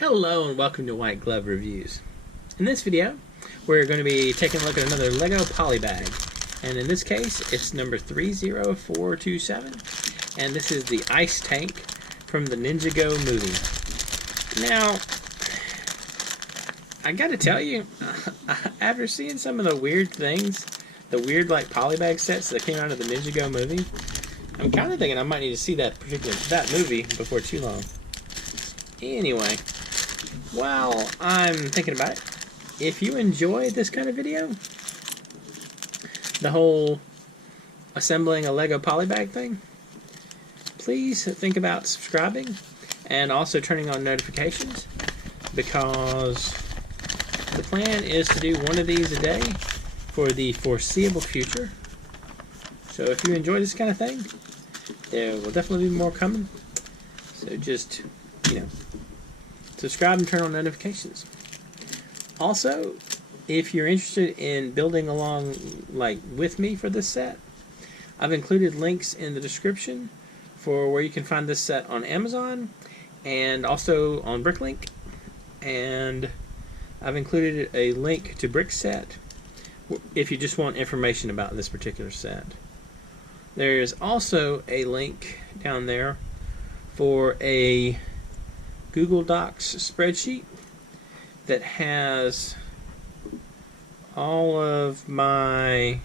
Hello and welcome to White Glove Reviews. In this video, we're going to be taking a look at another Lego Polybag. And in this case, it's number 30427. And this is the ice tank from the Ninjago movie. Now, I gotta tell you, after seeing some of the weird things, the weird like Polybag sets that came out of the Ninjago movie, I'm kind of thinking I might need to see that movie before too long. Anyway, while I'm thinking about it, if you enjoy this kind of video, the whole assembling a Lego Polybag thing, please think about subscribing and also turning on notifications, because the plan is to do one of these a day for the foreseeable future. So if you enjoy this kind of thing, there will definitely be more coming. So just, subscribe and turn on notifications. Also, if you're interested in building along with me for this set, I've included links in the description for where you can find this set on Amazon and also on Bricklink. And I've included a link to Brickset if you just want information about this particular set. There is also a link down there for a Google Docs spreadsheet that has all of my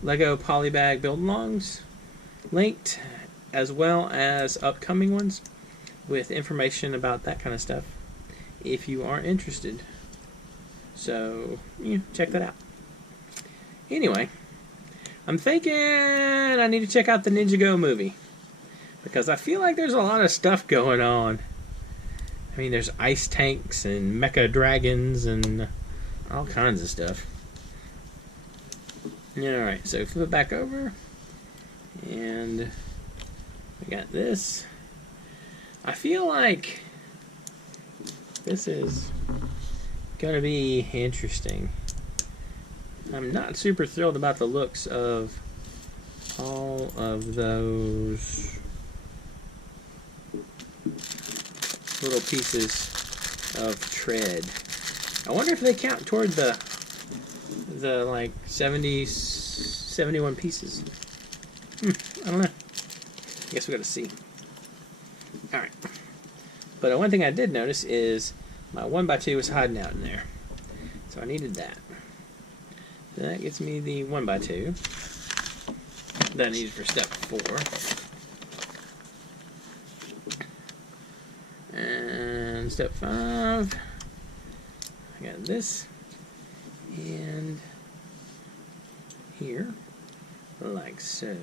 Lego Polybag build-alongs linked, as well as upcoming ones with information about that kind of stuff if you are interested. So, check that out. Anyway, I'm thinking I need to check out the Ninjago movie, because I feel like there's a lot of stuff going on. I mean, there's ice tanks and mecha dragons and all kinds of stuff. Alright, so flip it back over. And we got this. I feel like this is going to be interesting. I'm not super thrilled about the looks of all of those little pieces of tread. I wonder if they count toward the like 71 pieces. I don't know. I guess we gotta see. Alright. But one thing I did notice is my 1x2 was hiding out in there. So I needed that. So that gets me the 1x2 that I needed for step 4. And step 5, I got this, and here, like so.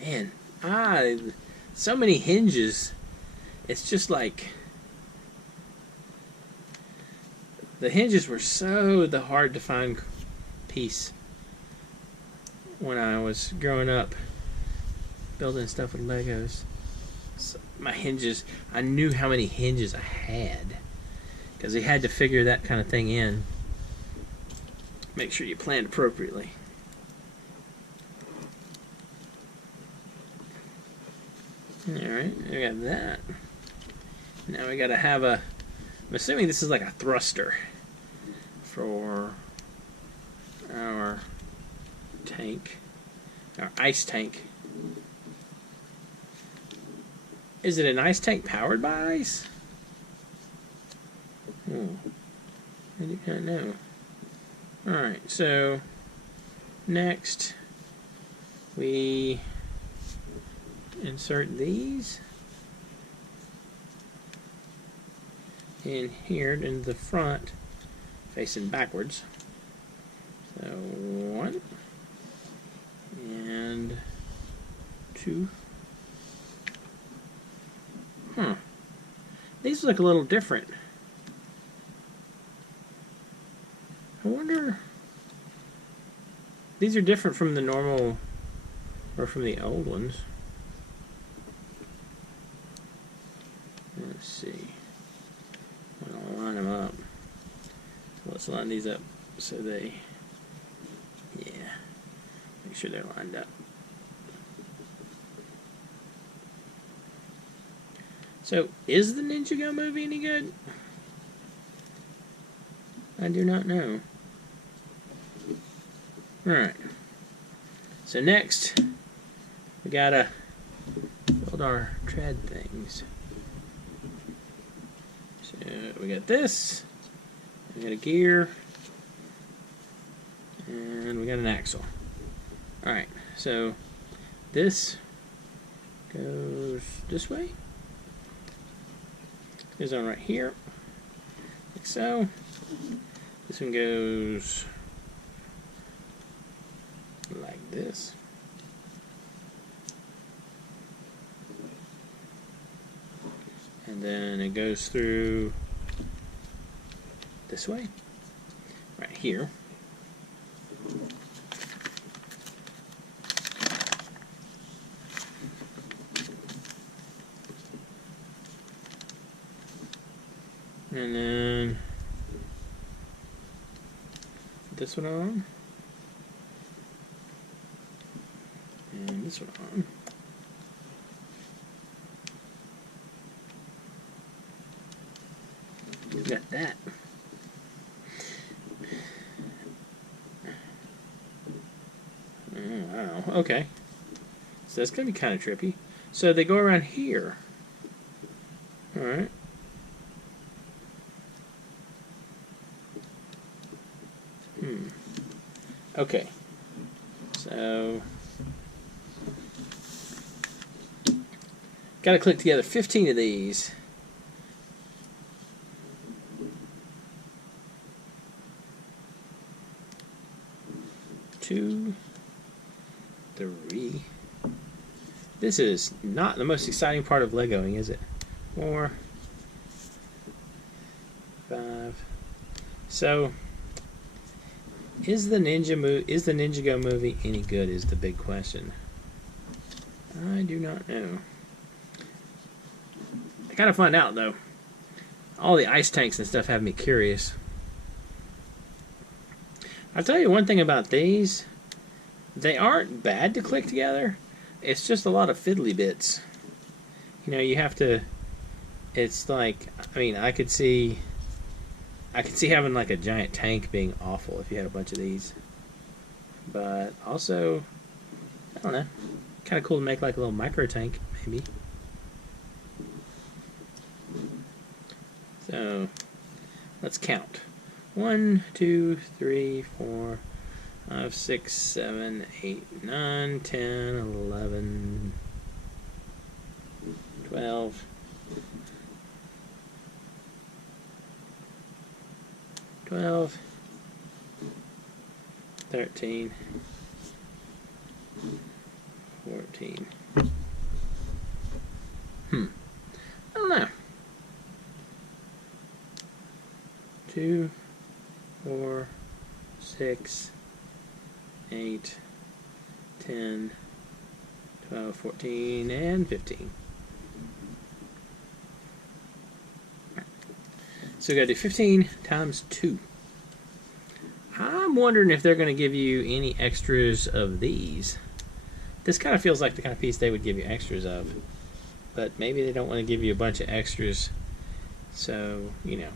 Man, so many hinges. It's just like the hinges were so the hard to find piece when I was growing up building stuff with Legos. So my hinges, I knew how many hinges I had, because you had to figure that kind of thing in. Make sure you planned appropriately. Alright, we got that. Now we gotta have I'm assuming this is like a thruster for our tank, our ice tank. Is it an ice tank powered by ice? Oh, I do not know. Alright, so next we insert these in here in the front, facing backwards. So 1 and 2. These look a little different. I wonder... These are different from the normal, or from the old ones. Let's see. I'll line them up. So let's line these up so they... Yeah. Make sure they're lined up. So, is the Ninjago movie any good? I do not know. Alright. So next, we gotta build our tread things. So we got this, we got a gear, and we got an axle. Alright, so this goes this way. Goes on right here, like so. This one goes like this. And then it goes through this way, right here. And then this one on. And this one on. Got that. Wow. Okay. So that's gonna be kind of trippy. So they go around here. All right. Okay. So got to click together 15 of these. Two, three. This is not the most exciting part of Legoing, is it? 4, 5. So, is the Ninjago movie any good? Is the big question. I do not know. I gotta find out though. All the ice tanks and stuff have me curious. I'll tell you one thing about these. They aren't bad to click together. It's just a lot of fiddly bits. You know, you have to. It's like, I mean, I could see having like a giant tank being awful if you had a bunch of these. But also, I don't know, kind of cool to make like a little micro tank, maybe. So, let's count. 1, 2, 3, 4, 5, 6, 7, 8, 9, 10, 11, 12, 12, 13, 14. I don't know. 2, 4, 6, 8, 10, 12, 14, and 15. So we gotta do 15 times 2. I'm wondering if they're gonna give you any extras of these. This kind of feels like the kind of piece they would give you extras of. But maybe they don't want to give you a bunch of extras. So, you know.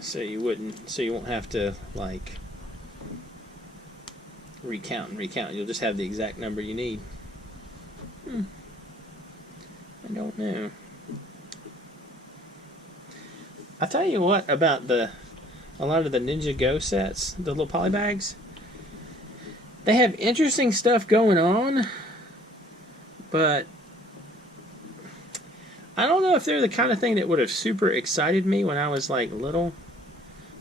So you won't have to, like, recount and recount. You'll just have the exact number you need. I don't know. I'll tell you what about a lot of the Ninjago sets, the little polybags. They have interesting stuff going on, but I don't know if they're the kind of thing that would have super excited me when I was like little.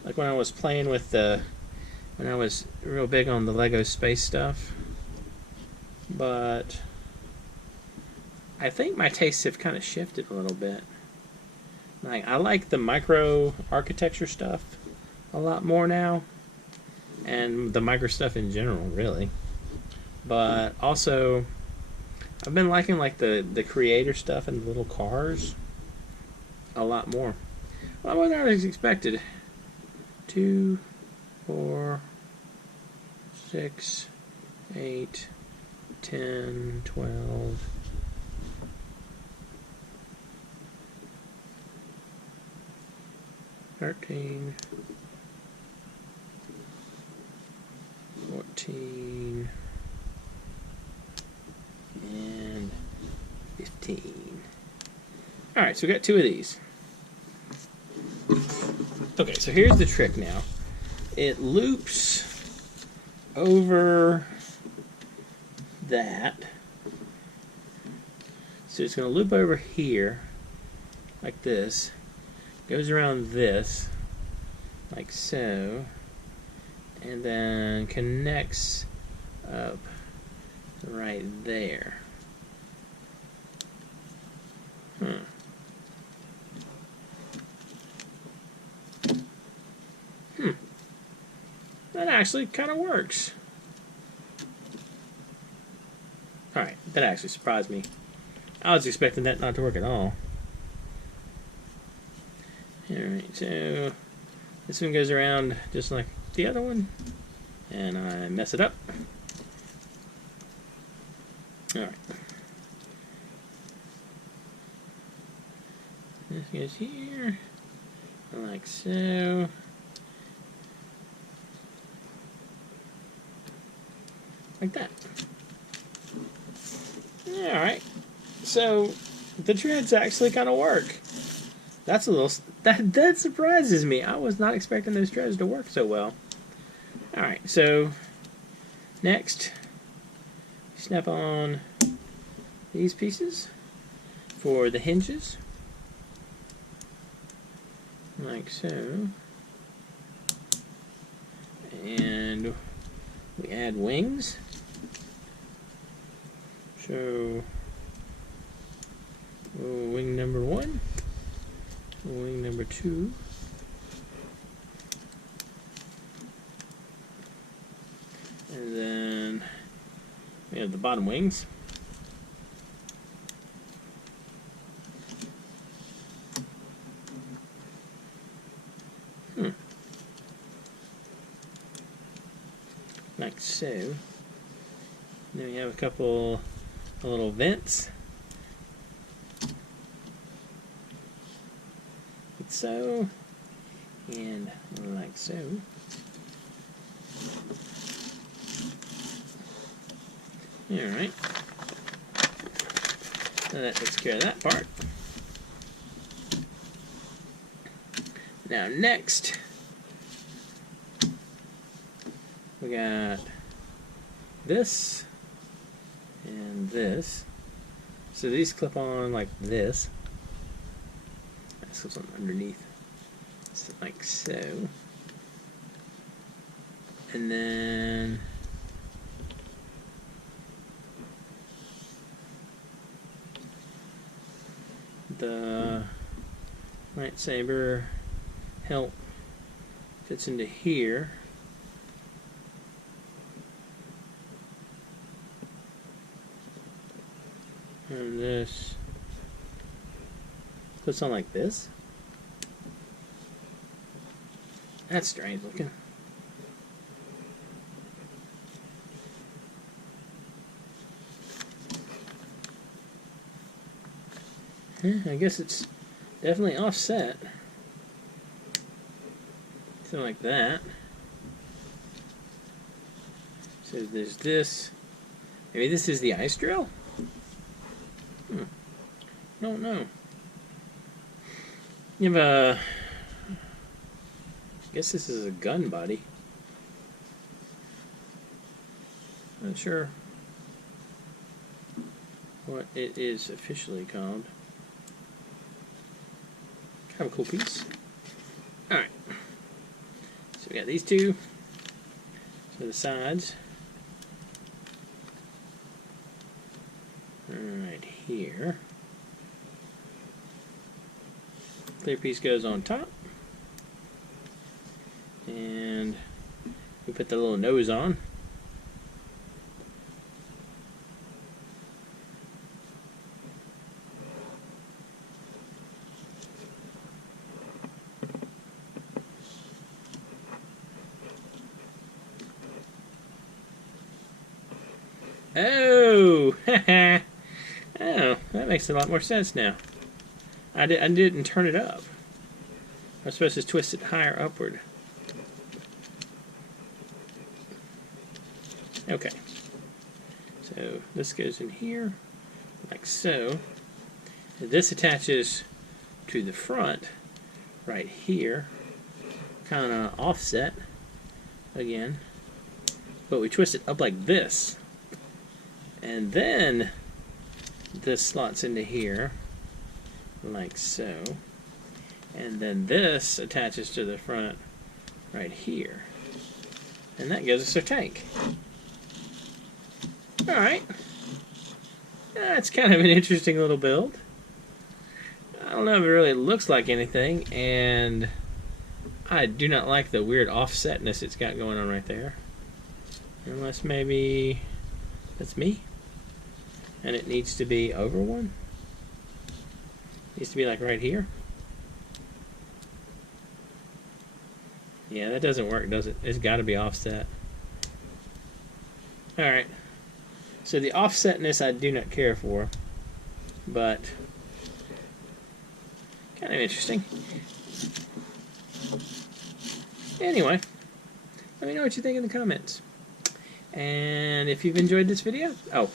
Like when I was playing with when I was real big on the Lego space stuff. But I think my tastes have kind of shifted a little bit. Like, I like the micro architecture stuff a lot more now, and the micro stuff in general, really. But also, I've been liking like the creator stuff and the little cars a lot more. Well, more than I was expected. 2, 4, 6, 8, 10, 12, 13, 14, and 15. Alright, so we got 2 of these. Okay, so here's the trick now. It loops over that. So it's going to loop over here, like this. Goes around this, like so. And then connects up right there. That actually kind of works. Alright, that actually surprised me. I was expecting that not to work at all. Alright, so this one goes around just like the other one. And I mess it up. Alright. This goes here. Like so. Like that. Alright. So the treads actually kind of work. That's a little... That surprises me. I was not expecting those treads to work so well. Alright, so next, snap on these pieces for the hinges. Like so. And we add wings. So wing number 1, wing number 2, and then we have the bottom wings. Like so. And then we have a couple little vents. Like so. And like so. Alright. So that takes care of that part. Now next, we got this and this. So these clip on like this. That slips on underneath. So like so. And then the lightsaber hilt fits into here. And this puts on like this. That's strange looking. I guess it's definitely offset. Something like that. So there's this. Maybe this is the ice drill? Don't know. You have a... I guess this is a gun body. Not sure what it is officially called. Kind of a cool piece. Alright. So we got these two. So the sides. Right here. Clear piece goes on top. And we put the little nose on. Oh! Oh, that makes a lot more sense now. I didn't turn it up. I'm supposed to twist it higher upward. Okay. So this goes in here, like so. And this attaches to the front, right here. Kind of offset, again. But we twist it up like this. And then this slots into here, like so. And then this attaches to the front right here. And that gives us our tank. Alright. That's kind of an interesting little build. I don't know if it really looks like anything, and I do not like the weird offsetness it's got going on right there. Unless maybe that's me. And it needs to be over one. It needs to be like right here. Yeah, that doesn't work, does it? It's got to be offset. Alright. So the offsetness I do not care for. But kind of interesting. Anyway, let me know what you think in the comments. And if you've enjoyed this video... Oh,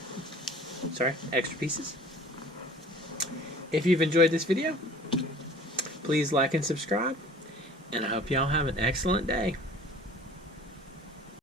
sorry, extra pieces. If you've enjoyed this video, please like and subscribe. And I hope y'all have an excellent day.